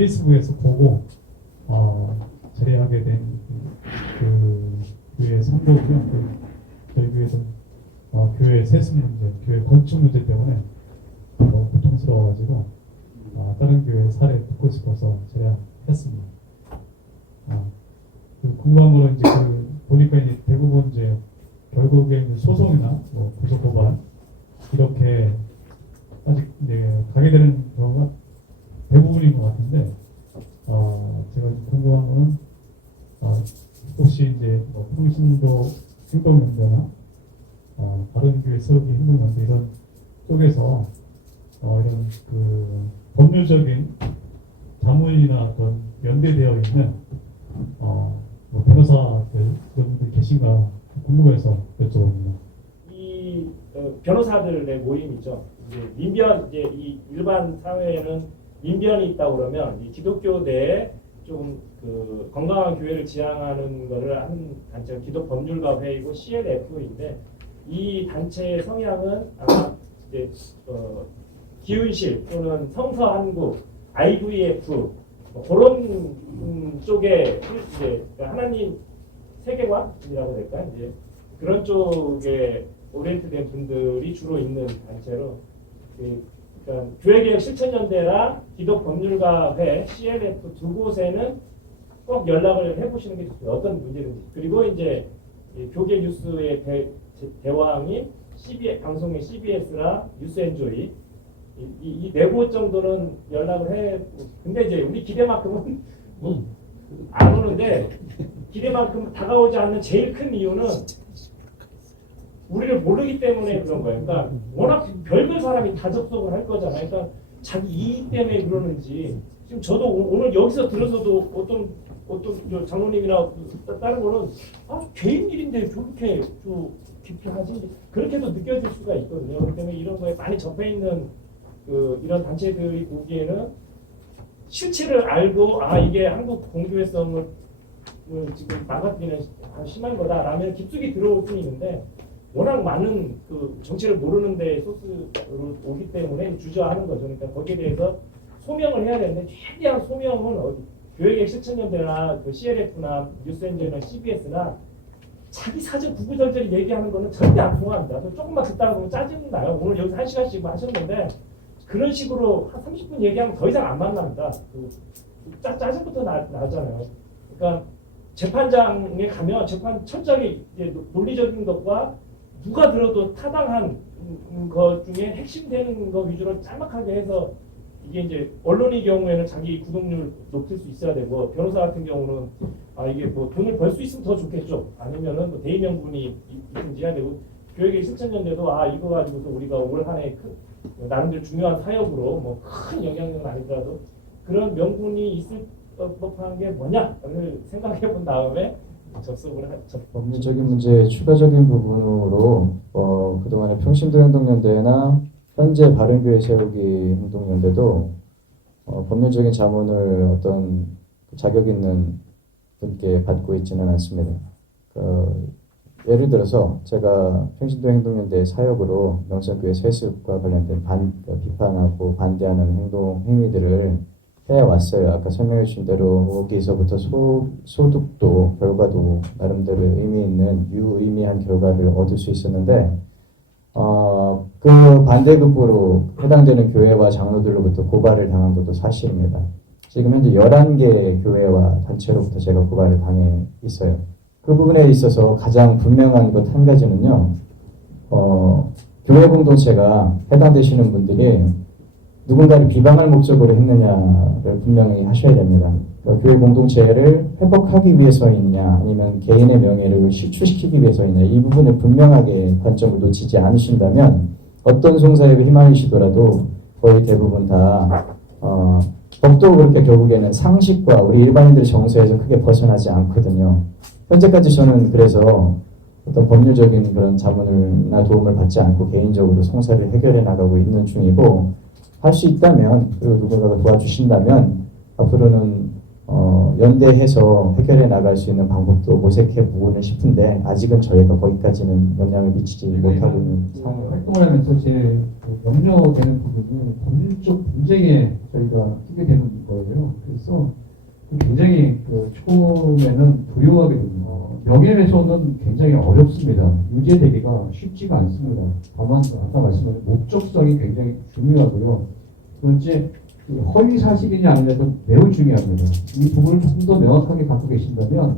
페이스북에서 보고 제대하게 된 그 교회 선거고요. 저희 교회도 교회 세습 문제, 교회 건축 문제 때문에 고통스러워가지고 다른 교회 사례 듣고 싶어서 제안했습니다. 궁금한 거는 이제 보니까 이제 대부분 이제 결국에 이제 소송이나 구속 고발 이렇게 아직 이제 가게 되는 경우가 대부분인 것 같은데 제가 궁금한 거는 혹시 이제 평신도 행동연대나 다른 교회 세우기 행동연대 이런 쪽에서 이런 법률적인 자문이나 어떤 연대되어 있는 변호사들 그런 분들이 계신가 궁금해서 여쭤봅니다. 이 변호사들의 모임이죠. 이제 민변 이제 이 일반 사회에는 민변이 있다 그러면 이 기독교 내에 좀 건강한 교회를 지향하는 것을 하는 단체가 기독법률가회이고 CLF인데 이 단체의 성향은 아마 이제 기훈실 또는 성서한국, IVF 그런 쪽에 이제 하나님 세계관이라고 할까 이제 그런 쪽에 오리엔트된 분들이 주로 있는 단체로 그러니까 교회개혁 실천연대랑 기독법률가회 CLF 두 곳에는 꼭 연락을 해보시는 게 좋습니다. 어떤 문제든지. 그리고 이제 교계 뉴스의 대왕인 방송의 CBS랑 뉴스엔조이 이 네 곳 정도는 연락을 해. 근데 이제 우리 기대만큼은 안 오는데 기대만큼 다가오지 않는 제일 큰 이유는 우리를 모르기 때문에 그런 거예요. 그러니까 워낙 별별 사람이 다 접속을 할 거잖아요. 그러니까 자기 이익 때문에 그러는지 지금 저도 오늘 여기서 들어서도 어떤 장로님이나 다른 거는 개인 일인데 저렇게 깊게 하지 그렇게도 느껴질 수가 있거든요. 그렇기 때문에 이런 거에 많이 접해 있는 이런 단체들이 보기에는 실체를 알고 이게 한국 공교회성을 지금 망가뜨리는 심한 거다라면 깊숙이 들어올 수 있는데 워낙 많은 정체를 모르는 데 소스로 오기 때문에 주저하는 거죠. 그러니까 거기에 대해서 소명을 해야 되는데 최대한 소명은 교회개혁 실천연대나 CLF나 뉴스엔젤이나 CBS나 자기 사정 구구절절히 얘기하는 거는 절대 안 통합니다. 조금만 듣다가 보면 짜증이 나요. 오늘 여기서 1시간씩 하셨는데 그런 식으로 한 30분 얘기하면 더 이상 안 만납니다. 짜증부터 나잖아요. 그러니까 재판장에 가면 재판 철저하게 논리적인 것과 누가 들어도 타당한 것 중에 핵심되는 것 위주로 짤막하게 해서 이게 이제 언론의 경우에는 자기 구독률 높일 수 있어야 되고 변호사 같은 경우는 이게 돈을 벌 수 있으면 더 좋겠죠. 아니면은 대의 명분이 있든지 해야 되고 교육의 실천연대도 이거 가지고서 우리가 올 한해 나름대로 중요한 사역으로 큰 영향력은 아니더라도 그런 명분이 있을 법한 게 뭐냐를 생각해 본 다음에 접속을 하죠. 법률적인 문제의 추가적인 부분으로 그동안의 평신도 행동연대나 현재 바른교회 세우기 행동연대도 법률적인 자문을 어떤 자격 있는 분께 받고 있지는 않습니다. 예를 들어서 제가 평신도 행동연대 사역으로 명성교회 세습과 관련된 비판하고 반대하는 행위들을 해왔어요. 아까 설명해 주신 대로 거기서부터 소득도 결과도 나름대로 의미 있는 유의미한 결과를 얻을 수 있었는데 그 반대급부로 해당되는 교회와 장로들로부터 고발을 당한 것도 사실입니다. 지금 현재 11개 교회와 단체로부터 제가 고발을 당해 있어요. 그 부분에 있어서 가장 분명한 것 한 가지는요. 교회 공동체가 해당되시는 분들이 누군가를 비방할 목적으로 했느냐를 분명히 하셔야 됩니다. 그러니까 교회 공동체를 회복하기 위해서있냐 아니면 개인의 명예를 실추시키기 위해서있냐 이 부분을 분명하게 관점을 놓치지 않으신다면 어떤 송사역에 휘말리시더라도 거의 대부분 다 법도 그렇게 결국에는 상식과 우리 일반인들 정서에서 크게 벗어나지 않거든요. 현재까지 저는 그래서 어떤 법률적인 그런 자문이나 도움을 받지 않고 개인적으로 송사를 해결해 나가고 있는 중이고 할 수 있다면 그리고 누군가가 도와주신다면 앞으로는 연대해서 해결해 나갈 수 있는 방법도 모색해 보고는 싶은데 아직은 저희가 거기까지는 영향을 미치지 못하고 있는 상황입니다. 활동을 하면서 제일 염려되는 부분이 법률적 분쟁에 저희가 끼게 되는 거예요. 그래서 굉장히 처음에는 두려워하게 됩니다. 명예훼손은 굉장히 어렵습니다. 유죄되기가 쉽지가 않습니다. 다만 아까 말씀드린 목적성이 굉장히 중요하고요. 두 번째, 허위 사실이냐 아니냐도 매우 중요합니다. 이 부분을 좀 더 명확하게 갖고 계신다면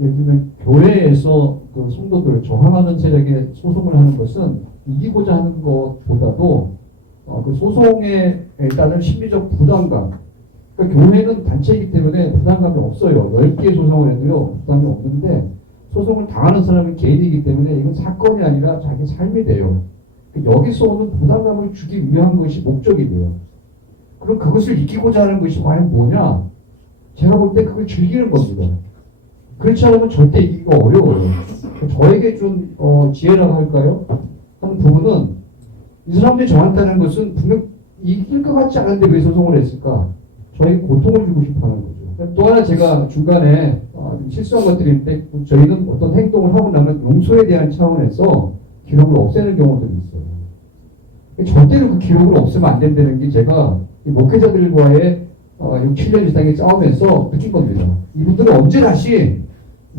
예를 들면 교회에서 그 성도들을 저항하는 세력에 소송을 하는 것은 이기고자 하는 것보다도 그 소송에 따른 심리적 부담감. 그러니까 교회는 단체이기 때문에 부담감이 없어요. 10개 소송을 해도요 부담이 없는데 소송을 당하는 사람은 개인이기 때문에 이건 사건이 아니라 자기 삶이 돼요. 여기서 오는 부담감을 주기 위한 것이 목적이 돼요. 그럼 그것을 이기고자 하는 것이 과연 뭐냐? 제가 볼 때 그걸 즐기는 겁니다. 그렇지 않으면 절대 이기기가 어려워요. 저에게 좀 지혜라고 할까요? 하는 부분은 이 사람들이 저한테는 것은 분명 이길 것 같지 않은데 왜 소송을 했을까? 저에게 고통을 주고 싶어하는 거죠. 또 하나 제가 중간에 실수한 것들이 있는데 저희는 어떤 행동을 하고 나면 용서에 대한 차원에서 기록을 없애는 경우들이 있어요. 절대로 그 기록을 없애면 안 된다는 게 제가 이 목회자들과의 6, 7년 이상의 싸움에서 느낀 겁니다. 이분들은 언제 다시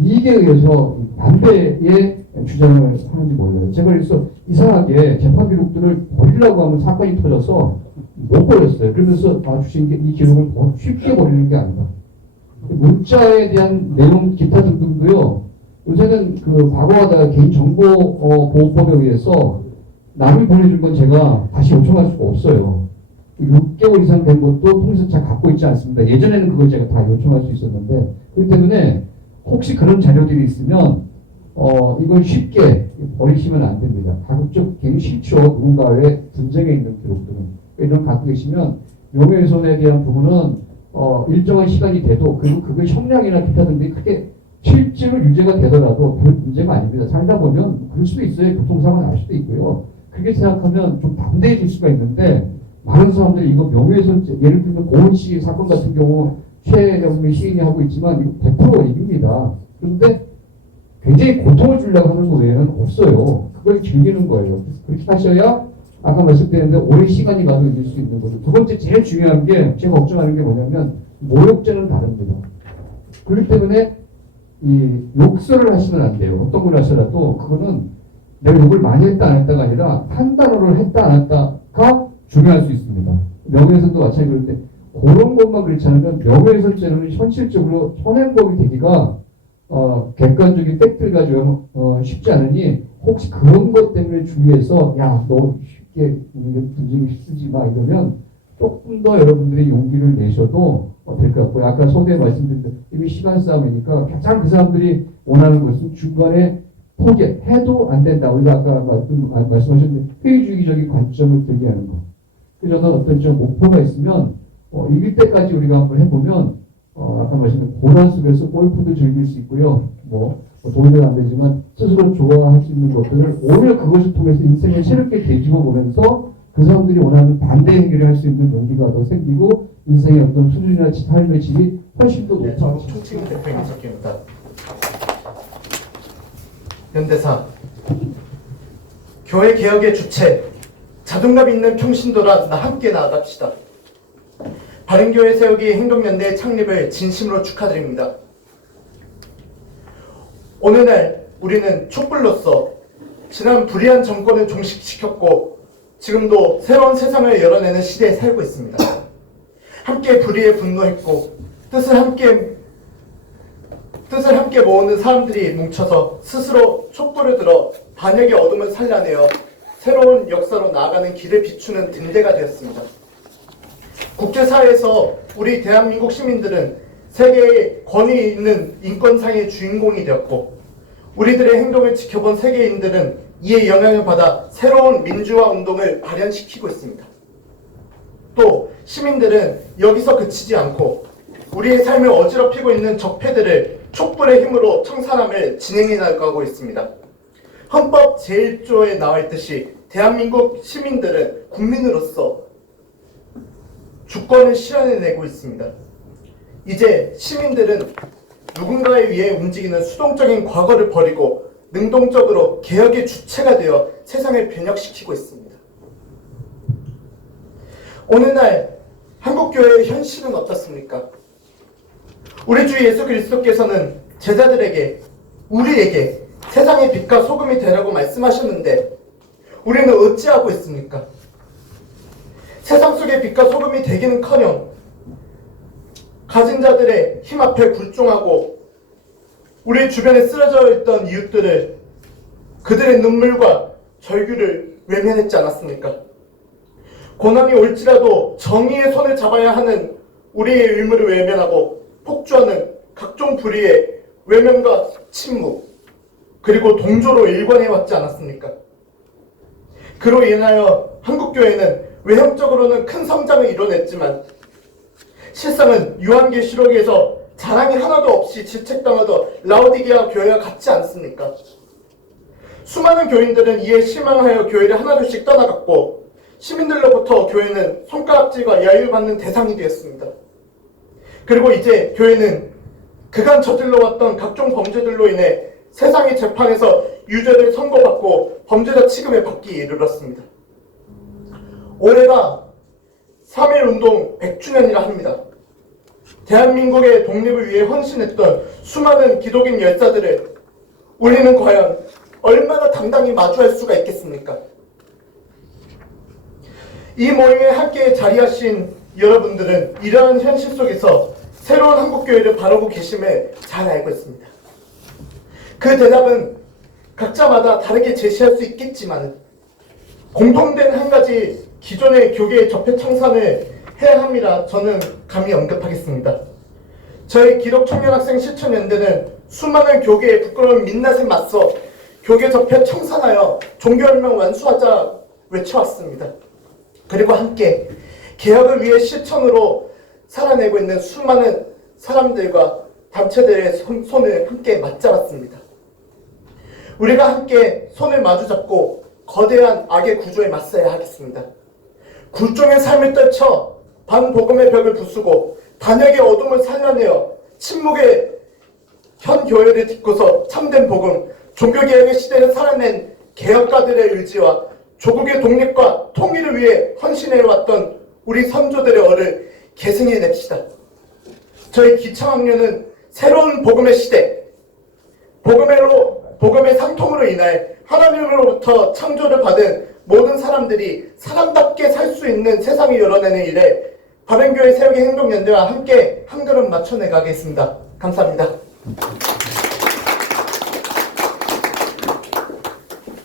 이익에 의해서 반대의 주장을 하는지 몰라요. 제가 그래서 이상하게 재판 기록들을 버리려고 하면 사건이 터져서 못 버렸어요. 그러면서 주신 게 이 기록을 쉽게 버리는 게 아니다. 문자에 대한 내용 기타 등등도요. 요새는 그 과거하다 개인정보보호법에 의해서 남이 보내준 건 제가 다시 요청할 수가 없어요. 6개월 이상 된 것도 통신사 갖고 있지 않습니다. 예전에는 그걸 제가 다 요청할 수 있었는데 그렇기 때문에 혹시 그런 자료들이 있으면 이걸 쉽게 버리시면 안 됩니다. 가급적 개인 싫죠. 누군가의 분쟁에 있는 기록들은. 이런 거 갖고 계시면 명예훼손에 대한 부분은 일정한 시간이 돼도 그리고 그게 형량이나 기타 등등이 크게 실제로 유죄가 되더라도 별 문제가 아닙니다. 살다 보면 그럴 수도 있어요. 교통사고 날 수도 있고요. 그렇게 생각하면 좀 담대해질 수가 있는데 많은 사람들이 이거 명예훼손 예를 들면 고은 씨 사건 같은 경우 최영미 시인이 하고 있지만 이거 100% 이깁니다. 그런데 굉장히 고통을 주려고 하는 거 외에는 없어요. 그걸 즐기는 거예요. 그렇게 하셔야 아까 말씀드렸는데 오랜 시간이 가도 이길 수 있는 거죠. 두 번째 제일 중요한 게 제가 걱정하는 게 뭐냐면 모욕죄는 다릅니다. 그렇기 때문에 이 욕설을 하시면 안 돼요. 어떤 걸 하시더라도 그거는 내가 욕을 많이 했다 안 했다가 아니라 판단을 했다 안 했다가 중요할 수 있습니다. 명예훼손도 마찬가지로 그런데 그런 것만 그렇지 않으면 명예훼손죄는 현실적으로 현행범이 되기가 객관적인 팩트를 가지고 쉽지 않으니 혹시 그런 것 때문에 주위에서 야 너 쉽게 분쟁이 쓰지 마 이러면 조금 더 여러분들이 용기를 내셔도 될 것 같고요. 아까 소대에 말씀드린 대로 이미 시간 싸움이니까 가장 그 사람들이 원하는 것은 중간에 포기해도 안 된다. 우리가 아까 말씀하셨는데 회의주의적인 관점을 들게 하는 거. 그래서 저는 어떤 좀 목표가 있으면 이길 때까지 우리가 한번 해보면 아까 말씀드린 고난 속에서 골프도 즐길 수 있고요. 돈은 안 되지만 스스로 좋아할 수 있는 것들을 오히려 그것을 통해서 인생을 새롭게 되짚어 보면서 그 사람들이 원하는 반대 행위를 할 수 있는 용기가 더 생기고 인생의 어떤 수준이나 삶의 질이 훨씬 더 네, 높아지고 전국 총책 대표 임석기입니다. 현대사 교회 개혁의 주체 자존감 있는 평신도라 함께 나아갑시다. 바른교회 세우기 행동연대의 창립을 진심으로 축하드립니다. 오늘날 우리는 촛불로서 지난 불의한 정권을 종식시켰고 지금도 새로운 세상을 열어내는 시대에 살고 있습니다. 함께 불의에 분노했고 뜻을 함께 모으는 사람들이 뭉쳐서 스스로 촛불을 들어 반역의 어둠을 살려내어 새로운 역사로 나아가는 길을 비추는 등대가 되었습니다. 국제사회에서 우리 대한민국 시민들은 세계의 권위 있는 인권상의 주인공이 되었고 우리들의 행동을 지켜본 세계인들은 이에 영향을 받아 새로운 민주화 운동을 발현시키고 있습니다. 또 시민들은 여기서 그치지 않고 우리의 삶을 어지럽히고 있는 적폐들을 촛불의 힘으로 청산함을 진행해 나가고 있습니다. 헌법 제1조에 나와 있듯이 대한민국 시민들은 국민으로서 주권을 실현해내고 있습니다. 이제 시민들은 누군가에 의해 움직이는 수동적인 과거를 버리고 능동적으로 개혁의 주체가 되어 세상을 변혁시키고 있습니다. 오늘날 한국교회의 현실은 어떻습니까? 우리 주 예수 그리스도께서는 제자들에게, 우리에게 세상의 빛과 소금이 되라고 말씀하셨는데 우리는 어찌하고 있습니까? 세상 속의 빛과 소금이 되기는커녕 가진 자들의 힘 앞에 굴종하고 우리 주변에 쓰러져 있던 이웃들을 그들의 눈물과 절규를 외면했지 않았습니까? 고난이 올지라도 정의의 손을 잡아야 하는 우리의 의무를 외면하고 폭주하는 각종 불의의 외면과 침묵 그리고 동조로 일관해왔지 않았습니까? 그로 인하여 한국교회는 외형적으로는 큰 성장을 이뤄냈지만 실상은 요한계시록에서 자랑이 하나도 없이 질책당하던 라오디게아 교회와 같지 않습니까? 수많은 교인들은 이에 실망하여 교회를 하나둘씩 떠나갔고 시민들로부터 교회는 손가락질과 야유받는 대상이 되었습니다. 그리고 이제 교회는 그간 저질러 왔던 각종 범죄들로 인해 세상의 재판에서 유죄를 선고받고 범죄자 취급을 받기 이르렀습니다. 올해가 3.1운동 100주년이라 합니다. 대한민국의 독립을 위해 헌신했던 수많은 기독인 열사들을 우리는 과연 얼마나 당당히 마주할 수가 있겠습니까? 이 모임에 함께 자리하신 여러분들은 이러한 현실 속에서 새로운 한국교회를 바라보고 계심을 잘 알고 있습니다. 그 대답은 각자마다 다르게 제시할 수 있겠지만 공통된 한 가지 기존의 교계의 적폐 청산을 해야 합니다. 저는 감히 언급하겠습니다. 저희 기독청년학생 실천연대는 수많은 교계의 부끄러운 민낯에 맞서 교계 적폐 청산하여 종교혁명 완수하자 외쳐왔습니다. 그리고 함께 개혁을 위해 실천으로 살아내고 있는 수많은 사람들과 단체들의 손을 함께 맞잡았습니다. 우리가 함께 손을 마주잡고 거대한 악의 구조에 맞서야 하겠습니다. 굴종의 삶을 떨쳐 반복음의 벽을 부수고 단약의 어둠을 살려내어 침묵의 현 교회를 딛고서 참된 복음, 종교개혁의 시대를 살아낸 개혁가들의 의지와 조국의 독립과 통일을 위해 헌신해왔던 우리 선조들의 얼을 계승해냅시다. 저희 기창학년은 새로운 복음의 시대, 복음의 상통으로 인해 하나님으로부터 창조를 받은 모든 사람들이 사람답게 살 수 있는 세상을 열어내는 일에 바른교회 세우기 행동연대와 함께 한 걸음 맞춰내가겠습니다. 감사합니다.